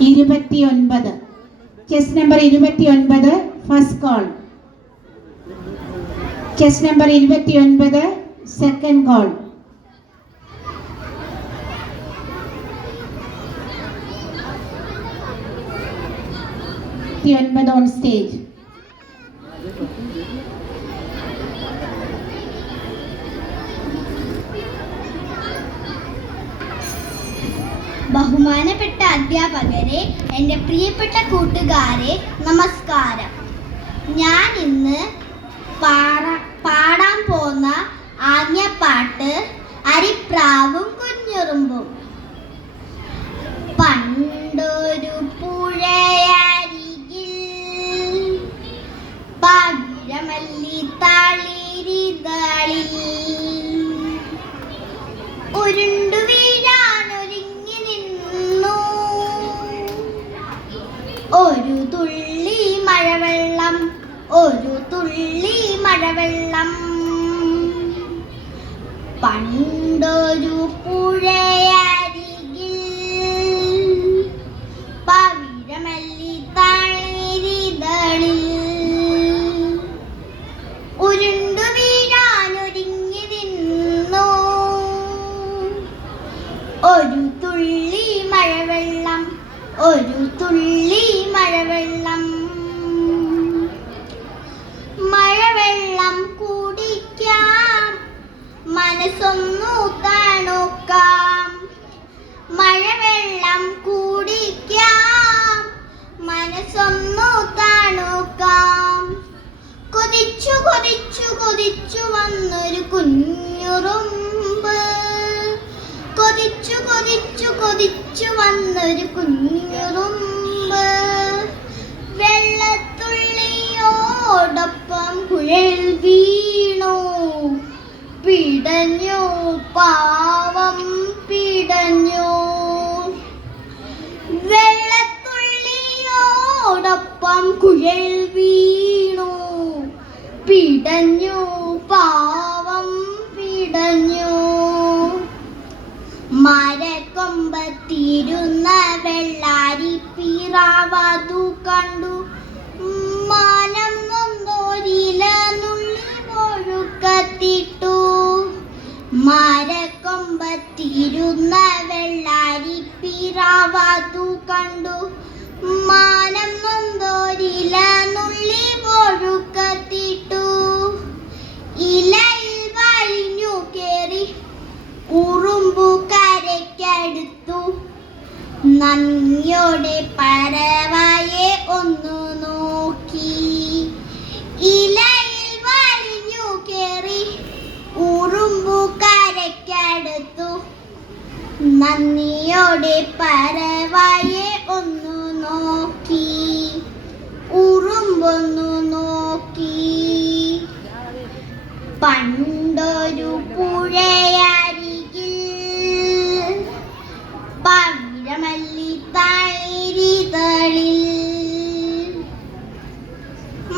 29. Chess number 29, first call. Chess number 29, second call. 29 on stage. ബഹുമാനപ്പെട്ട അധ്യാപകരെ, എൻ്റെ പ്രിയപ്പെട്ട കൂട്ടുകാരെ, നമസ്കാരം. ഞാൻ ഇന്ന് പാടാൻ പോന്ന ആജ്ഞപ്പാട്ട് അരിപ്രാവും കുഞ്ഞുറുമ്പും. പണ്ടൊരു പുഴയരികിൽ പവിഴമല്ലി തളിരിതളിൽ ഉരുണ്ടു വീഴാനൊരുങ്ങി നിന്നു ഒരു തുള്ളി മഴവെള്ളം, ഒരു തുള്ളി മഴവെള്ളം. പണ്ടൊരു പുഴയരികിൽ പവിഴമല്ലി തളിരിതളിൽ ഉരുണ്ടു വീഴാനൊരുങ്ങി നിന്നു ഒരു തുള്ളി മഴവെള്ളം, ഒരു തുള്ളി മഴവെള്ളം. മഴവെള്ളം കുടിക്കാം, മനസ്സൊന്നു തണുക്കാം. മഴവെള്ളം കുടിക്കാം, മനസ്സൊന്നു തണുക്കാം. കൊതിച്ചു കൊതിച്ചു കൊതിച്ചു വന്നൊരു കുഞ്ഞുറുമ്പ്, കൊതിച്ചു കൊതിച്ചു കൊതിച്ചു വന്നൊരു കുഞ്ഞുറുമ്പ്. വെള്ളത്തുള്ളിയോടൊപ്പം കുഴൽ വീണു, പിടഞ്ഞു പാവം പിടഞ്ഞു. വെള്ളത്തുള്ളിയോടൊപ്പം കുഴൽ വീണു, പിടഞ്ഞു പാവം പിടഞ്ഞു. മരക്കൊമ്പത്തിരുന്ന വെള്ളാരിപ്പിറാവതു കണ്ടു, മാനം നൊന്നോരില നുള്ളി ഒഴുക്കത്തിട്ടു. മരക്കൊമ്പത്തിരുന്ന വെള്ളാരിപ്പിറാവതു കണ്ടു, മാനം നൊന്തോരില നുള്ളി ഒഴുക്കത്തിട്ടു. ഇലയിൽ വലിഞ്ഞു കേറി ഉറുമ്പു കരയ്ക്കടുത്തു, നന്ദിയോടെ പറവയെ ഒന്നു നോക്കി. ഇലയിൽ വലിഞ്ഞു കേറി ഉറുമ്പു കരയ്ക്കടുത്തു, നന്ദിയോടെ പറവയെ ഒന്നു നോക്കി. ഉറുമ്പൊന്നു നോക്കി. പണ്ടൊരു പുഴയരികിൽ പവിഴമല്ലി തളിരിതളിൽ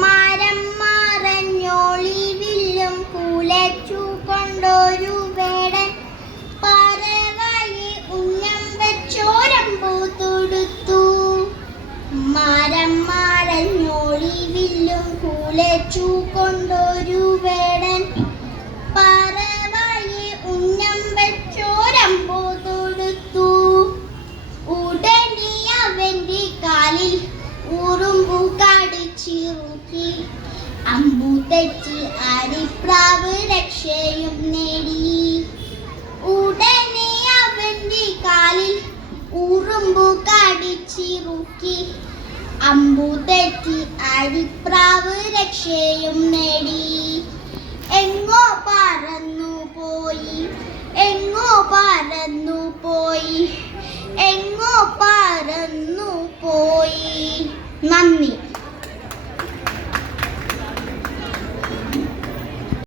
മരം മറഞ്ഞൊളിവില്ലും കുലച്ചു കൊണ്ടൊരു വേടൻ പറവയെ ഉന്നം വെച്ചോരമ്പു തൊടുത്തു. മരം മറഞ്ഞൊളിവില്ലും കുലച്ചു കൊണ്ടൊരു വേടൻ പറവയെ ഉന്നം വെച്ചോരമ്പു തൊടുത്തു. ഉടനെ അവന്റെ കാലിൽ ഉറുമ്പു കടിച്ചിറുക്കി, അമ്പു തെറ്റി അരിപ്രാവ് രക്ഷയും നേടി. ഉടനെ അവന്റെ കാലിൽ ഉറുമ്പു കടിച്ചിറുക്കി, അമ്പു തെറ്റി അരിപ്രാവ് രക്ഷയും നേടി.